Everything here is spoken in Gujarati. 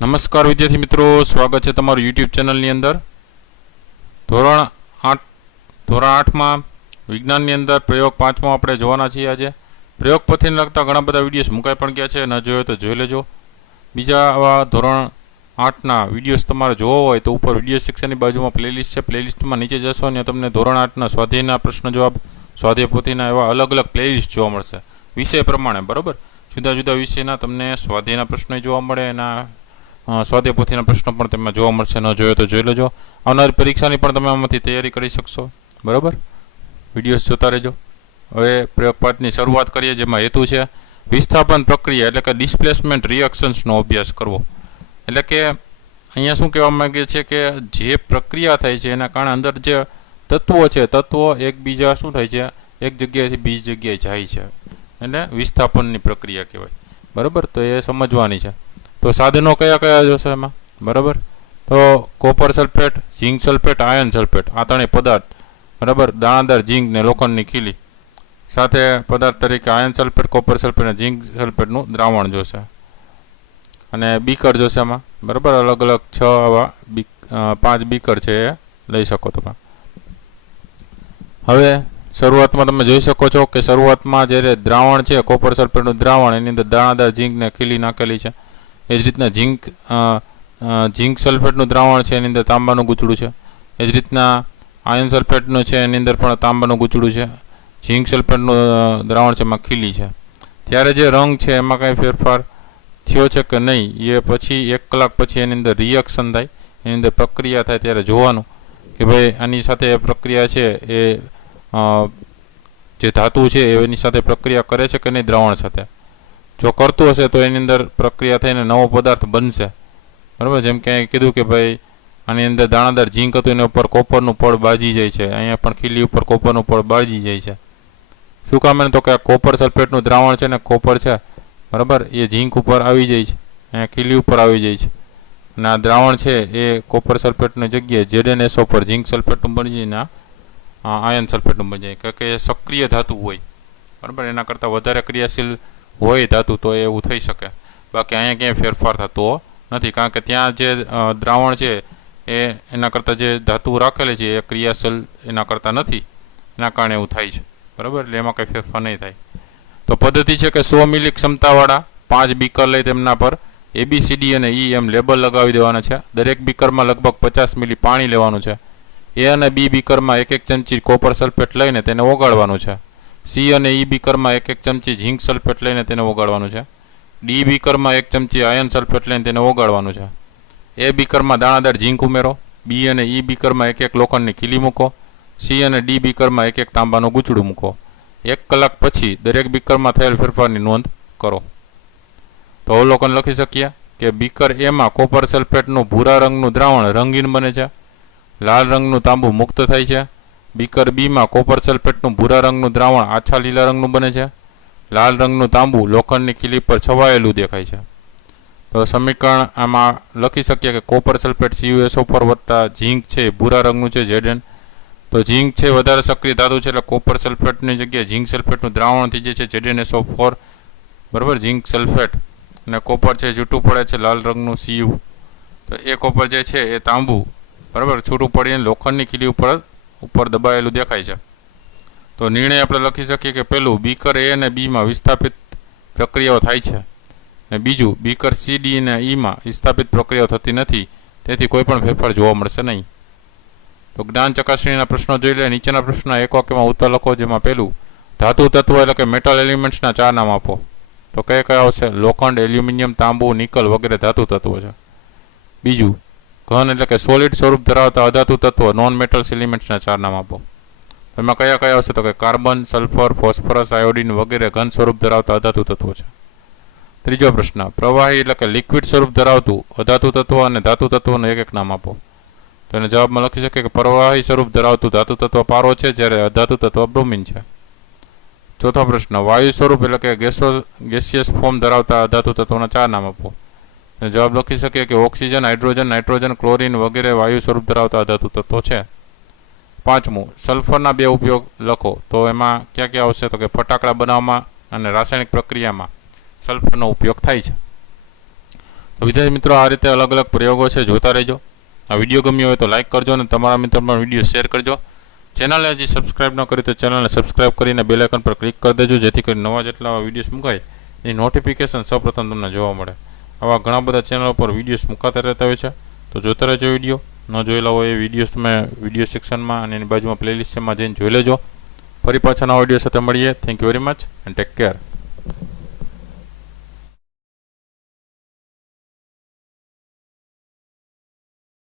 નમસ્કાર વિદ્યાર્થી મિત્રો, સ્વાગત છે તમારું યુટ્યુબ ચેનલની અંદર. ધોરણ 8માં વિજ્ઞાનની અંદર પ્રયોગ 5માં આપણે જોવાના છીએ. આજે પ્રયોગ પોથીને લગતા ઘણા બધા વિડીયોઝ મુકાઈ પણ ગયા છે, ન જોયો તો જોઈ લેજો. બીજા આવા ધોરણ 8ના વિડીયોઝ તમારે જોવો હોય તો ઉપર વિડીયો સેક્શનની બાજુમાં પ્લેલિસ્ટ છે. પ્લેલિસ્ટમાં નીચે જશો અને તમને ધોરણ 8ના સ્વાધ્યાયના પ્રશ્ન જવાબ, સ્વાધ્યાયપોથીના એવા અલગ અલગ પ્લેલિસ્ટ જોવા મળશે વિષય પ્રમાણે. બરાબર, જુદા જુદા વિષયના તમને સ્વાધ્યાયના પ્રશ્નો જોવા મળે, એના સ્વાધ્યાયપોથીના પ્રશ્નો પણ તેમાં જોવા મળશે. ન જોયો તો જોઈ લેજો. આવનારી પરીક્ષાની પણ તમે આમાંથી તૈયારી કરી શકશો. બરાબર, વિડીયોઝ જોતા રહેજો. હવે પ્રયોગ 5ની શરૂઆત કરીએ, જેમાં હેતુ છે વિસ્થાપન પ્રક્રિયા એટલે કે ડિસ્પ્લેસમેન્ટ રિએક્શન્સનો અભ્યાસ કરવો. એટલે કે અહીંયા શું કહેવા માંગે છે કે જે પ્રક્રિયા થાય છે એના કારણે અંદર જે તત્વો છે, તત્વો એકબીજા શું થાય છે, એક જગ્યાએથી બીજી જગ્યાએ જાય છે, એટલે વિસ્થાપનની પ્રક્રિયા કહેવાય. બરાબર, તો એ સમજવાની છે. તો સાધનો કયા કયા જોશે એમાં? બરાબર, તો કોપર સલ્ફેટ, ઝીંક સલ્ફેટ, આયર્ન સલ્ફેટ, આ ત્રણેય પદાર્થ. બરાબર, દાણાદાર ઝીંક ને લોખંડની ખીલી સાથે પદાર્થ તરીકે આયર્ન સલ્ફેટ, કોપર સલ્ફેટ અને ઝીંક સલ્ફેટનું દ્રાવણ જોશે. અને બીકર જોશે એમાં. બરાબર, અલગ અલગ 6 આવા 5 બીકર છે એ લઈ શકો તમે. હવે શરૂઆતમાં તમે જોઈ શકો છો કે શરૂઆતમાં જ્યારે દ્રાવણ છે કોપર સલ્ફેટનું દ્રાવણ, એની અંદર દાણાદાર ઝીંકને ખીલી નાખેલી છે. એ જ રીતના ઝીંક સલ્ફેટનું દ્રાવણ છે, એની અંદર તાંબાનું ગૂંચળું છે. એ જ રીતના આયર્ન સલ્ફેટનું છે, એની અંદર પણ તાંબાનું ગૂંચળું છે. ઝીંક સલ્ફેટનું દ્રાવણ છે, એમાં ખીલી છે. ત્યારે જે રંગ છે એમાં કાંઈ ફેરફાર થયો છે કે નહીં, એ પછી 1 કલાક પછી એની અંદર રિએક્શન થાય, એની અંદર પ્રક્રિયા થાય ત્યારે જોવાનું કે ભાઈ આની સાથે પ્રક્રિયા છે એ જે ધાતુ છે એની સાથે પ્રક્રિયા કરે છે કે નહીં દ્રાવણ સાથે. જો કરતું હશે તો એની અંદર પ્રક્રિયા થઈને નવો પદાર્થ બનશે. બરાબર, જેમ કે અહીં કીધું કે ભાઈ આની અંદર દાણાદાર ઝીંક હતું, એના ઉપર કોપરનું પડ બાજી જાય છે. અહીંયા પણ ખીલી ઉપર કોપરનું પડ બાજી જાય છે. શું કામ? એને તો કે આ કોપર સલ્ફેટનું દ્રાવણ છે ને, કોપર છે બરાબર, એ ઝીંક ઉપર આવી જાય છે, અહીંયા ખીલી ઉપર આવી જાય છે. અને આ દ્રાવણ છે એ કોપર સલ્ફેટની જગ્યાએ ZnSO પર ઝીંક સલ્ફેટનું બની જાય ને આયર્ન સલ્ફેટનું બની જાય, કારણ કે એ સક્રિય ધાતુ હોય. બરાબર, એના કરતાં વધારે ક્રિયાશીલ હોય ધાતુ તો એવું થઈ શકે. બાકી અહીંયા ક્યાંય ફેરફાર થતો નથી, કારણ કે ત્યાં જે દ્રાવણ છે એ એના કરતાં જે ધાતુ રાખેલી છે એ ક્રિયાશીલ એના કરતાં નથી, એના કારણે એવું થાય છે. બરાબર, એટલે એમાં કંઈ ફેરફાર નહીં થાય. તો પદ્ધતિ છે કે 100 મિલી ક્ષમતાવાળા 5 બીકર લઈ તેમના પર ABCD અને E એમ લેબલ લગાવી દેવાના છે. દરેક બીકરમાં લગભગ 50 મિલી પાણી લેવાનું છે. A અને B બીકરમાં 1-1 ચમચી કોપર સલ્ફેટ લઈને તેને ઓગાળવાનું છે. C અને E બીકરમાં 1-1 ચમચી ઝીંક સલ્ફેટ લઈને તેને ઓગાળવાનું છે. D બીકરમાં 1 ચમચી આયર્ન સલ્ફેટ લઈને તેને ઓગાળવાનું છે. A બીકરમાં દાણાદાર ઝીંક ઉમેરો. B અને E બીકરમાં 1-1 લોખંડની ખીલી મૂકો. C અને D બીકરમાં 1-1 તાંબાનું ગૂંચળું મૂકો. 1 કલાક પછી દરેક બીકરમાં થયેલ ફેરફારની નોંધ કરો. તો અવલોકન લખી શકીએ કે બીકર એમાં કોપર સલ્ફેટનું ભૂરા રંગનું દ્રાવણ રંગીન બને છે. લાલ રંગનું તાંબુ મુક્ત થાય છે. બીકર બીમાં કોપર સલ્ફેટનું ભૂરા રંગનું દ્રાવણ આછા લીલા રંગનું બને છે. લાલ રંગનું તાંબુ લોખંડની ખીલી પર છવાયેલું દેખાય છે. તો સમીકરણ આમાં લખી શકીએ કે કોપર સલ્ફેટ CuSO4 વત્તા ઝીંક છે ભૂરા રંગનું છે Zn. તો ઝીંક છે વધારે સક્રિય ધાતુ છે, એટલે કોપર સલ્ફેટની જગ્યાએ ઝીંક સલ્ફેટનું દ્રાવણ થઈ જાય છે ZnSO4. બરાબર, ઝીંક સલ્ફેટ અને કોપર છે છૂટું પડે છે લાલ રંગનું Cu. તો એ કોપર જે છે એ તાંબુ બરાબર છૂટું પડીને લોખંડની ખીલી ઉપર દબાયેલું દેખાય છે. તો નિર્ણય આપણે લખી શકીએ કે પહેલું, બીકર A અને Bમાં વિસ્થાપિત પ્રક્રિયાઓ થાય છે, અને બીજું, બીકર C, D અને Eમાં વિસ્થાપિત પ્રક્રિયાઓ થતી નથી, તેથી કોઈ પણ ફેરફાર જોવા મળશે નહીં. તો જ્ઞાન ચકાસણીના પ્રશ્નો જોઈ લે. નીચેના પ્રશ્નના એક વાક્યમાં ઉત્તર લખો, જેમાં પહેલું, ધાતુ તત્વો એટલે કે મેટલ એલિમેન્ટ્સના 4 નામ આપો. તો કયા કયા આવશે? લોખંડ, એલ્યુમિનિયમ, તાંબુ, નિકલ વગેરે ધાતુ તત્વો છે. બીજું, ઘન એટલે કે સોલિડ સ્વરૂપ ધરાવતા અધાતુ તત્વો નોન મેટલ્સ એલિમેન્ટ્સના 4 નામ આપો. એમાં કયા કયા આવશે? તો કે કાર્બન, સલ્ફર, ફોસ્ફરસ, આયોડિન વગેરે ઘન સ્વરૂપ ધરાવતા અધાતુ તત્વો છે. ત્રીજો પ્રશ્ન, પ્રવાહી એટલે કે લિક્વિડ સ્વરૂપ ધરાવતું અધાતુ તત્વ અને ધાતુ તત્વોનું 1-1 નામ આપો. તો એને જવાબમાં લખી શકીએ કે પ્રવાહી સ્વરૂપ ધરાવતું ધાતુ તત્વ પારો છે, જ્યારે અધાતુ તત્વ બ્રોમિન છે. ચોથો પ્રશ્ન, વાયુ સ્વરૂપ એટલે કે ગેસિયસ ફોર્મ ધરાવતા અધાતુ તત્વોના 4 નામ આપો. જવાબ લખી શકીએ કે ઓક્સિજન, હાઇડ્રોજન, નાઇટ્રોજન, ક્લોરિન વગેરે વાયુ સ્વરૂપ ધરાવતા અધાતુ તત્વો છે. પાંચમું, સલ્ફરના 2 ઉપયોગ લખો. તો એમાં ક્યાં ક્યાં આવશે? તો કે ફટાકડા બનાવવામાં અને રાસાયણિક પ્રક્રિયામાં સલ્ફરનો ઉપયોગ થાય છે. વિદ્યાર્થી મિત્રો, આ રીતે અલગ અલગ પ્રયોગો છે, જોતા રહેજો. આ વિડીયો ગમ્યો હોય તો લાઇક કરજો અને તમારા મિત્રોમાં વિડીયો શેર કરજો. ચેનલને હજી સબસ્ક્રાઇબ ન કરી તો ચેનલને સબસ્ક્રાઇબ કરીને બેલ આઇકન પર ક્લિક કરી દેજો, જેથી કરી નવા જેટલા વિડીયોઝ મુકાય એની નોટિફિકેશન સૌપ્રથમ તમને જોવા મળે. આવા ઘણા બધા ચેનલો પર વિડીયોઝ મુકાતા રહેતા હોય છે, તો જોતા રહેજો. વિડીયો ન જોયેલા હોય એ વિડીયોઝ તમે વિડીયો સેક્શનમાં અને એની બાજુમાં પ્લેલિસ્ટમાં જઈને જોઈ લેજો. ફરી પાછા નવા વિડીયો સાથે મળીએ. Thank you very much and take care.